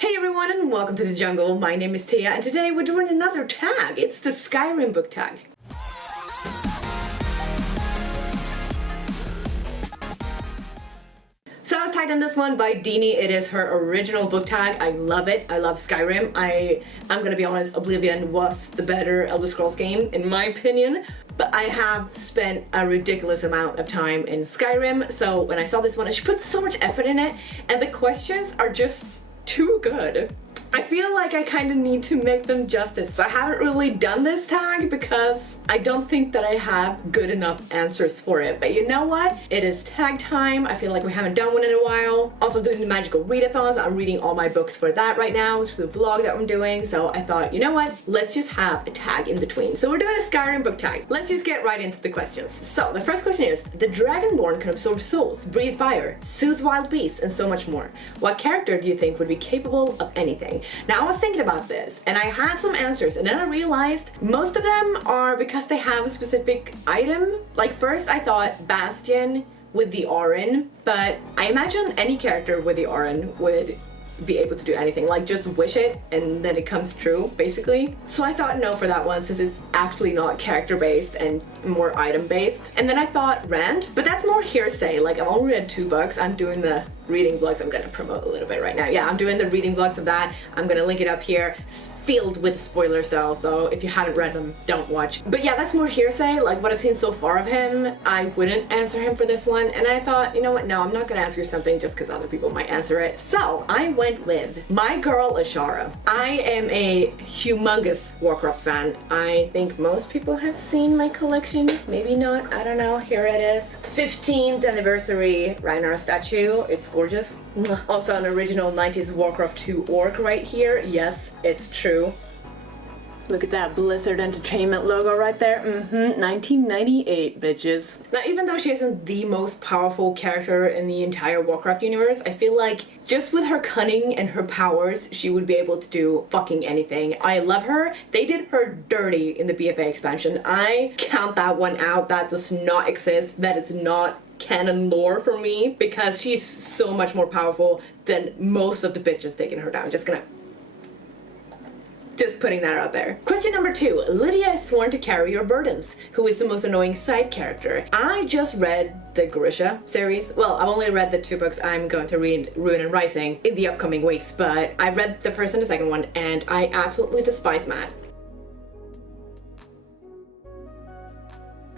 Hey everyone and welcome to the jungle. My name is Tia and today we're doing another tag. It's the Skyrim book tag. So I was tagged on this one by Deanie. It is her original book tag. I love it. I love Skyrim. I'm gonna be honest, Oblivion was the better Elder Scrolls game in my opinion. But I have spent a ridiculous amount of time in Skyrim, so when I saw this one, she put so much effort in it, and the questions are just too good. I feel like I kind of need to make them justice. So I haven't really done this tag because I don't think that I have good enough answers for it. But you know what? It is tag time. I feel like we haven't done one in a while. Also doing the magical readathons. I'm reading all my books for that right now. It's the vlog that I'm doing. So I thought, you know what? Let's just have a tag in between. So we're doing a Skyrim book tag. Let's just get right into the questions. So the first question is, the Dragonborn can absorb souls, breathe fire, soothe wild beasts, and so much more. What character do you think would be capable of anything? Now I was thinking about this and I had some answers and then I realized most of them are because they have a specific item. Like first I thought Bastion with the Orin, but I imagine any character with the Orin would be able to do anything, like just wish it and then it comes true basically. So I thought no for that one since it's actually not character based and more item based. And then I thought Rand, but that's more hearsay. Like I've only read 2 books. I'm doing the reading vlogs. I'm gonna promote a little bit right now. Yeah, I'm doing the reading vlogs of that. I'm gonna link it up here. It's filled with spoilers though, so if you haven't read them, don't watch. But yeah, that's more hearsay. Like what I've seen so far of him, I wouldn't answer him for this one. And I thought, you know what, no, I'm not gonna answer something just because other people might answer it. So I went with my girl Ashara. I am a humongous Warcraft fan. I think most people have seen my collection. Maybe not, I don't know. Here it is. 15th anniversary Ragnar statue. It's gorgeous. Also an original 90s Warcraft 2 orc right here. Yes, it's true. Look at that Blizzard Entertainment logo right there. 1998, bitches. Now, even though she isn't the most powerful character in the entire Warcraft universe, I feel like just with her cunning and her powers, she would be able to do fucking anything. I love her. They did her dirty in the BFA expansion. I count that one out. That does not exist. That is not canon lore for me because she's so much more powerful than most of the bitches taking her down. Just putting that out there. Question number 2. Lydia is sworn to carry your burdens. Who is the most annoying side character? I just read the Grisha series. Well, I've only read the 2 books. I'm going to read Ruin and Rising in the upcoming weeks, but I read the first and the second one and I absolutely despise Matt.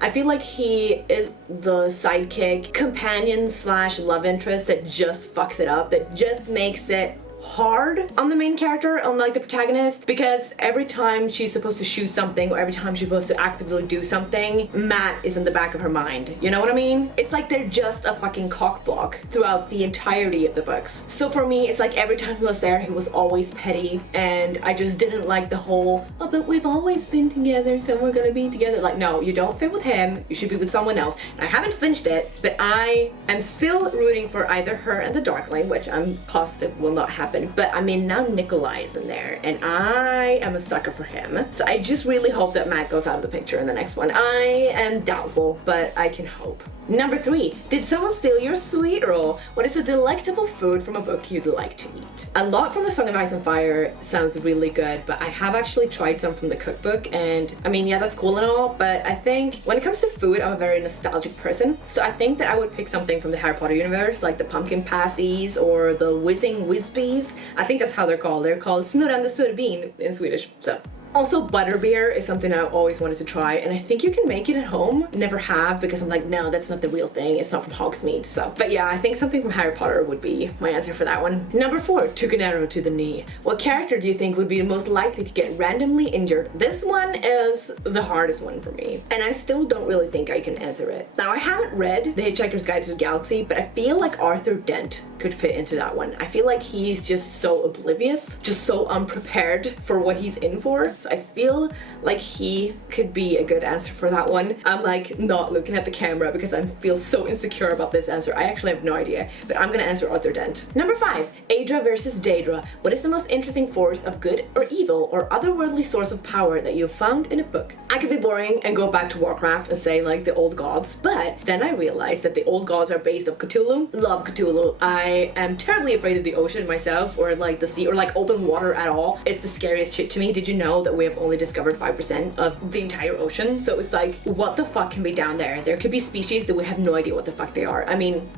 I feel like he is the sidekick, companion slash love interest that just fucks it up, that just makes it hard on the main character, unlike the protagonist, because every time she's supposed to shoot something or every time she's supposed to actively do something, Matt is in the back of her mind. You know what I mean? It's like they're just a fucking cock block throughout the entirety of the books. So for me, it's like every time he was there, he was always petty, and I just didn't like the whole, oh, but we've always been together, so we're gonna be together. Like, no, you don't fit with him, you should be with someone else. And I haven't finished it, but I am still rooting for either her and the Darkling, which I'm positive will not happen. But I mean, now Nikolai is in there and I am a sucker for him. So I just really hope that Matt goes out of the picture in the next one. I am doubtful, but I can hope. Number 3, did someone steal your sweet roll? What is a delectable food from a book you'd like to eat? A lot from The Song of Ice and Fire sounds really good, but I have actually tried some from the cookbook and I mean, yeah, that's cool and all, but I think when it comes to food, I'm a very nostalgic person. So I think that I would pick something from the Harry Potter universe, like the pumpkin passies or the whizzing whizbees. I think that's how they're called. They're called snurrande surbein in Swedish, so. Also, butterbeer is something I've always wanted to try, and I think you can make it at home. Never have, because I'm like, no, that's not the real thing. It's not from Hogsmeade, so. But yeah, I think something from Harry Potter would be my answer for that one. Number 4, took an arrow to the knee. What character do you think would be the most likely to get randomly injured? This one is the hardest one for me, and I still don't really think I can answer it. Now, I haven't read The Hitchhiker's Guide to the Galaxy, but I feel like Arthur Dent could fit into that one. I feel like he's just so oblivious, just so unprepared for what he's in for. So I feel like he could be a good answer for that one. I'm like not looking at the camera because I feel so insecure about this answer. I actually have no idea, but I'm gonna answer Arthur Dent. Number 5, Aedra versus Daedra. What is the most interesting force of good or evil or otherworldly source of power that you've found in a book? I could be boring and go back to Warcraft and say like the old gods, but then I realized that the old gods are based on Cthulhu. Love Cthulhu. I am terribly afraid of the ocean myself, or like the sea, or like open water at all. It's the scariest shit to me. Did you know that we have only discovered 5% of the entire ocean? So it's like, what the fuck can be down there? There could be species that we have no idea what the fuck they are. I mean,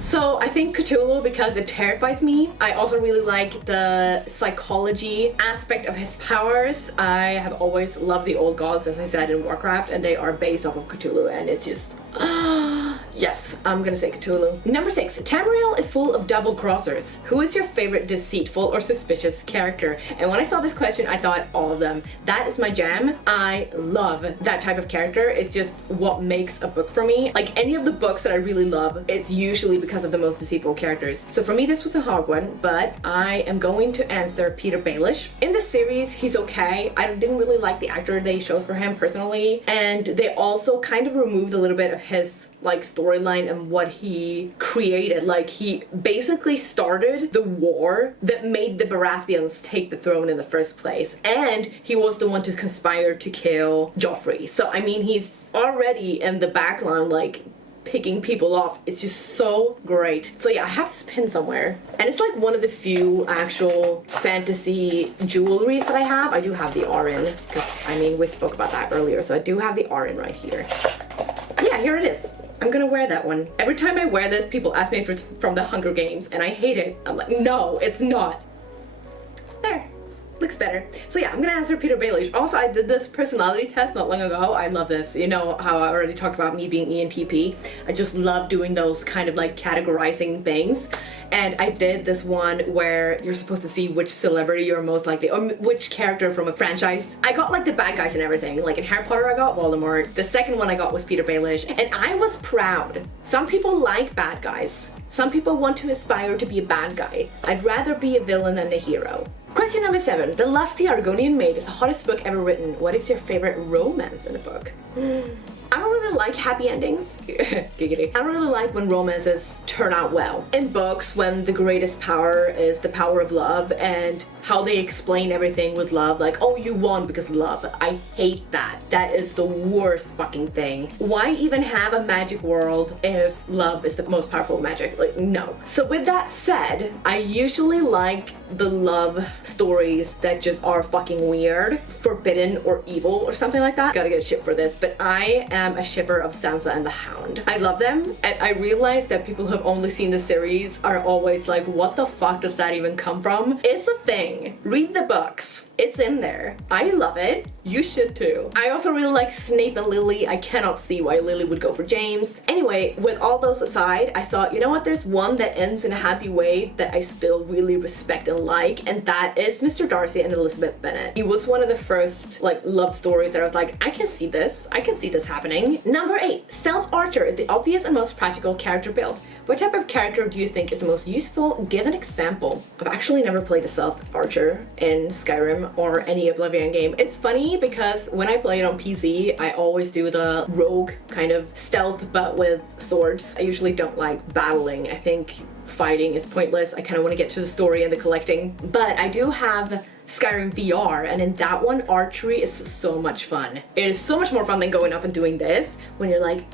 so I think Cthulhu because it terrifies me. I also really like the psychology aspect of his powers. I have always loved the old gods, as I said, in Warcraft, and they are based off of Cthulhu, and it's just yes, I'm gonna say Cthulhu. Number 6, Tamriel is full of double crossers. Who is your favorite deceitful or suspicious character? And when I saw this question, I thought all of them. That is my jam. I love that type of character. It's just what makes a book for me. Like any of the books that I really love, it's usually because of the most deceitful characters. So for me, this was a hard one, but I am going to answer Peter Baelish. In the series, he's okay. I didn't really like the actor they chose for him personally, and they also kind of removed a little bit of his like storyline and what he created. Like he basically started the war that made the Baratheons take the throne in the first place, and he was the one to conspire to kill Joffrey. So I mean, he's already in the background like picking people off. It's just so great. So yeah, I have this pin somewhere, and it's like one of the few actual fantasy jewelries that I have. I do have the Arin, because I mean we spoke about that earlier, so I do have the Arin right here. Yeah, here it is. I'm gonna wear that one. Every time I wear this, people ask me if it's from the Hunger Games, and I hate it. I'm like, no, it's not. There. Looks better. So yeah, I'm gonna answer Peter Baelish. Also, I did this personality test not long ago. I love this. You know how I already talked about me being ENTP. I just love doing those kind of like categorizing things. And I did this one where you're supposed to see which celebrity you're most likely, or which character from a franchise. I got like the bad guys and everything. Like in Harry Potter, I got Voldemort. The second one I got was Peter Baelish. And I was proud. Some people like bad guys. Some people want to aspire to be a bad guy. I'd rather be a villain than a hero. Question number 7. The Lusty Argonian Maid is the hottest book ever written. What is your favorite romance in the book? I don't really like happy endings. Giggity. I don't really like when romances turn out well. In books, when the greatest power is the power of love, and how they explain everything with love, like, oh, you won because of love. I hate that. That is the worst fucking thing. Why even have a magic world if love is the most powerful magic? Like, no. So with that said, I usually like the love stories that just are fucking weird, forbidden, or evil, or something like that. Gotta get shit for this, but I am a shipper of Sansa and the Hound. I love them, and I realize that people who have only seen the series are always like, what the fuck does that even come from? It's a thing. Read the books. It's in there. I love it. You should too. I also really like Snape and Lily. I cannot see why Lily would go for James. Anyway, with all those aside, I thought, you know what, there's one that ends in a happy way that I still really respect and like, and that is Mr. Darcy and Elizabeth Bennet. He was one of the first like love stories that I was like, I can see this. I can see this happening. Number 8. Stealth Archer is the obvious and most practical character build. What type of character do you think is the most useful? Give an example. I've actually never played a Stealth Archer in Skyrim or any Oblivion game. It's funny because when I play it on PC, I always do the rogue kind of stealth but with swords. I usually don't like battling. I think fighting is pointless. I kind of want to get to the story and the collecting. But I do have Skyrim VR, and in that one, archery is so much fun. It is so much more fun than going up and doing this when you're like...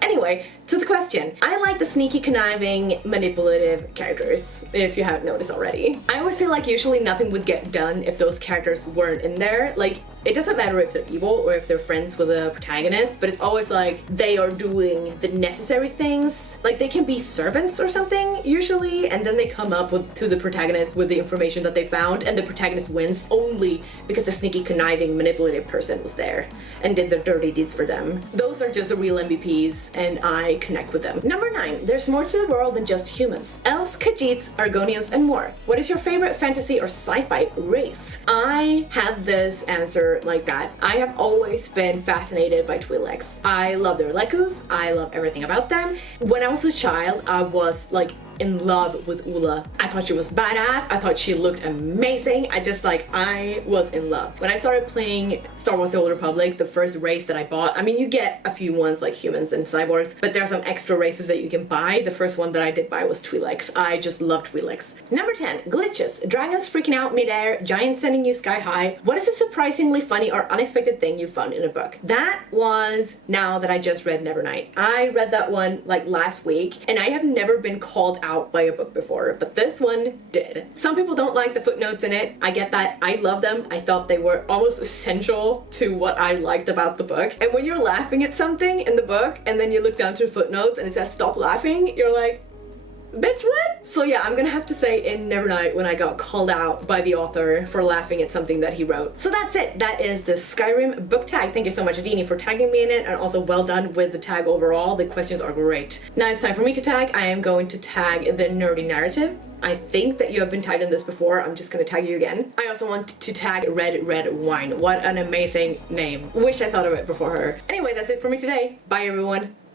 Anyway, to the question. I like the sneaky, conniving, manipulative characters, if you haven't noticed already. I always feel like usually nothing would get done if those characters weren't in there. Like, it doesn't matter if they're evil or if they're friends with the protagonist, but it's always like they are doing the necessary things. Like, they can be servants or something, usually, and then they come up to the protagonist with the information that they found, and the protagonist wins only because the sneaky, conniving, manipulative person was there and did the dirty deeds for them. Those are just the real MVPs, and I connect with them. Number 9. There's more to the world than just humans. Elves, Khajiits, Argonians, and more. What is your favorite fantasy or sci-fi race? I have this answer like that. I have always been fascinated by Twi'leks. I love their Lekus. I love everything about them. When I was a child, I was like in love with Ula. I thought she was badass. I thought she looked amazing. I was in love. When I started playing Star Wars The Old Republic, the first race that I bought, I mean, you get a few ones like humans and cyborgs, but there are some extra races that you can buy. The first one that I did buy was Twi'leks. I just loved Twi'leks. Number 10, glitches. Dragons freaking out midair, giants sending you sky high. What is a surprisingly funny or unexpected thing you found in a book? That was Now That I Just Read Nevernight. I read that one like last week, and I have never been called out by a book before, but this one did. Some people don't like the footnotes in it. I get that. I love them. I thought they were almost essential to what I liked about the book. And when you're laughing at something in the book, and then you look down to the footnotes and it says stop laughing, you're like, bitch, what? So yeah, I'm gonna have to say in Nevernight when I got called out by the author for laughing at something that he wrote. So that's it. That is the Skyrim book tag. Thank you so much, Deanie, for tagging me in it, and also well done with the tag overall. The questions are great. Now it's time for me to tag. I am going to tag the nerdy narrative. I think that you have been tagged in this before. I'm just gonna tag you again. I also want to tag Red Wine. What an amazing name. Wish I thought of it before her. Anyway, that's it for me today. Bye, everyone.